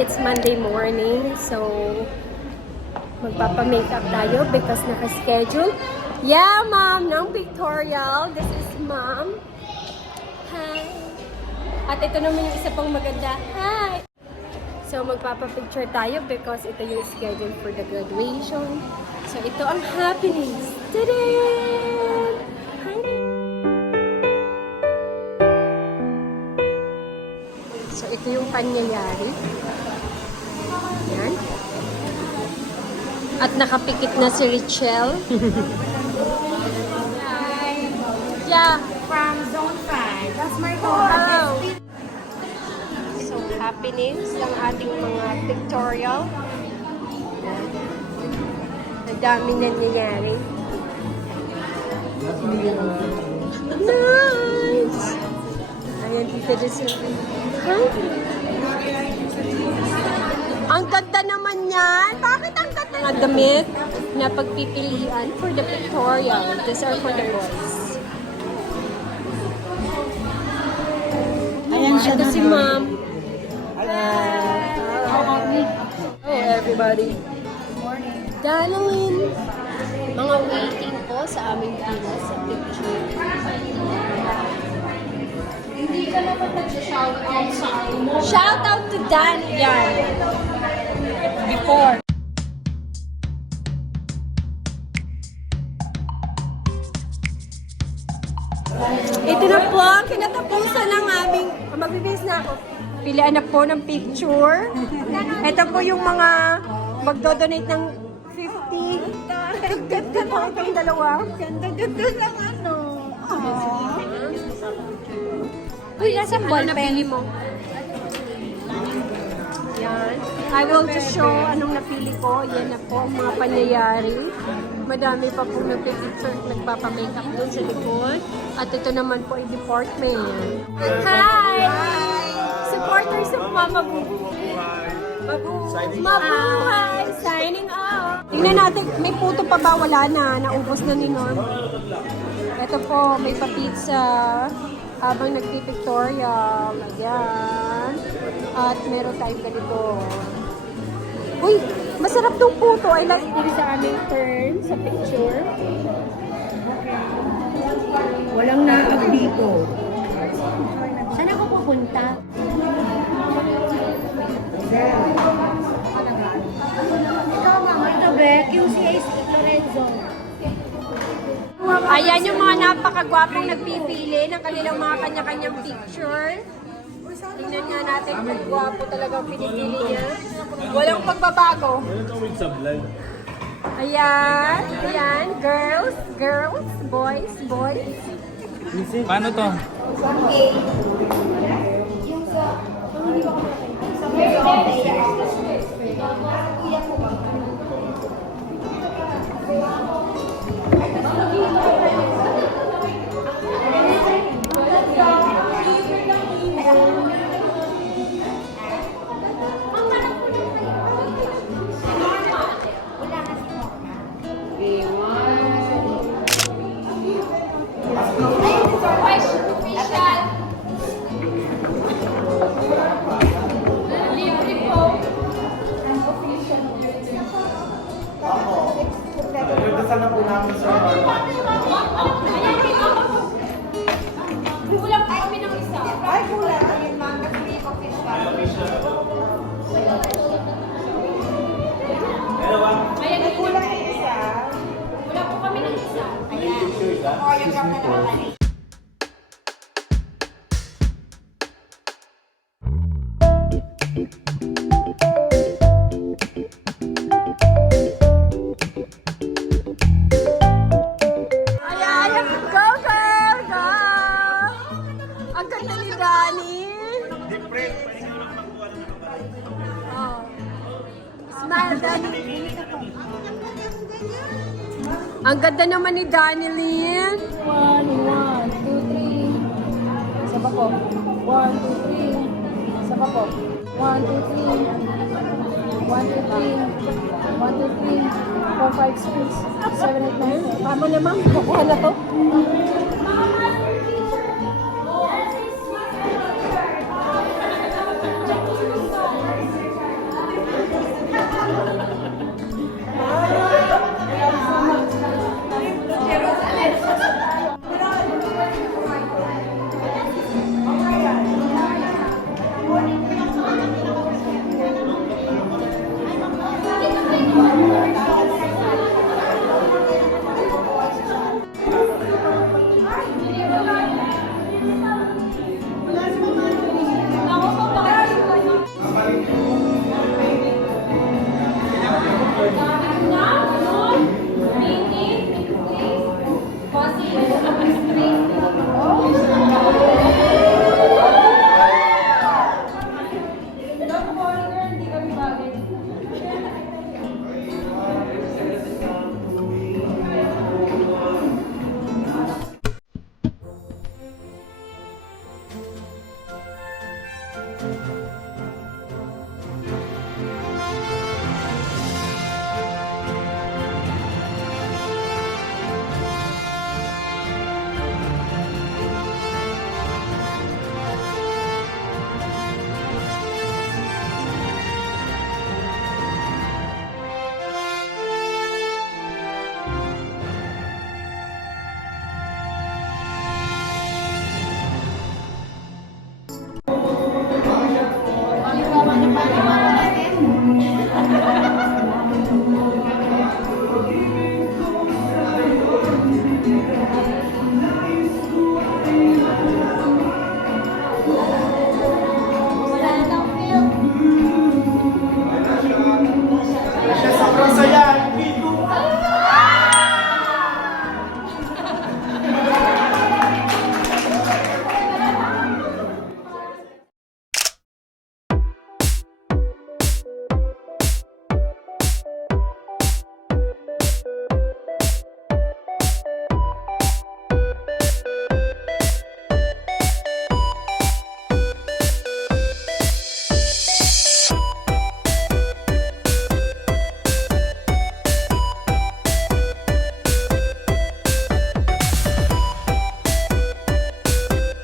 it's Monday morning. So, magpapa-makeup tayo because naka-schedule. Yeah, ma'am, ng pictorial. This is ma'am. Hi. At ito naman yung isa pang maganda. Hi. So, magpapa-picture tayo because ito yung schedule for the graduation. So, ito ang happenings. Tadaan! So, ito yung pangyayari. Yan. At nakapikit na si Richelle. Hi. Yeah. From Zone 5. That's my Wow. home. So, happenings ng ating mga pictorial. Ang dami nangyayari. Nice! Ayan, dito din sila. Hi! Ang ganda naman yan! Bakit ang ganda? Mga damit na pagpipilian for the pictorial. These are for the boys. Ayan siya Ito na. si ma'am. How about me? Oh, everybody. Morning. Darling, mga waiting po sa aming pila sa picture. Hindi ka naman nag-shout out sa mo. Shout out to Dan yan. Before. Ito na po ang kinatapusan ng aming, magbibis na ako. Pilian na po ng picture. Ito po yung mga magdodonate ng 50. Ganda po itong dalawa. Ganda lang ano. Uy, nasa ball napili mo? Yan. I will just show anong napili ko. Yan na po ang mga pangyayari. Madami pa po nagpipicture at nagpapamakeup doon sa likod. At ito naman po ay department. Hi! Supporters of Mama Boo. Mabuhay! Signing out! Tingnan natin, may puto pa ba? Wala na. Naubos na ni Norm. Ito po, may pa-pizza. Habang nagpipictorial. Ayan. At meron tayong ganito. Uy! Masarap tong puto. I like din sa aming turn sa picture. Walang naag dito. Saan ako pupunta? Ikaw mama, ito Beck, yung si Lorenzo. Ayan yung mga napakagwapong nagpipili ng kanilang mga kanya-kanyang picture. Tingnan nga natin kung gwapo talaga ang pinipili niya. Walang pagbabago. Ayan, ayan, girls, girls, boys, boys. Paano to? Kulang pa kami ng isa. Ay, kulang. Official. Ayan, Kulang yung isa. kulang po kami ng isa. Choreograph na naman. Ayan, go girl, go! Ang ganda ni Dani. Oh. Smile, Dani. Ang ganda naman ni Dani Lynn. 1, 2, 3. Saba ko. 1, 2, 3. Saba ko. 1, 2, 3. 1, 2, 3. 1, 2, 3. 4, 5, 6, 7, 8, 9. Tama naman, kukuha na to.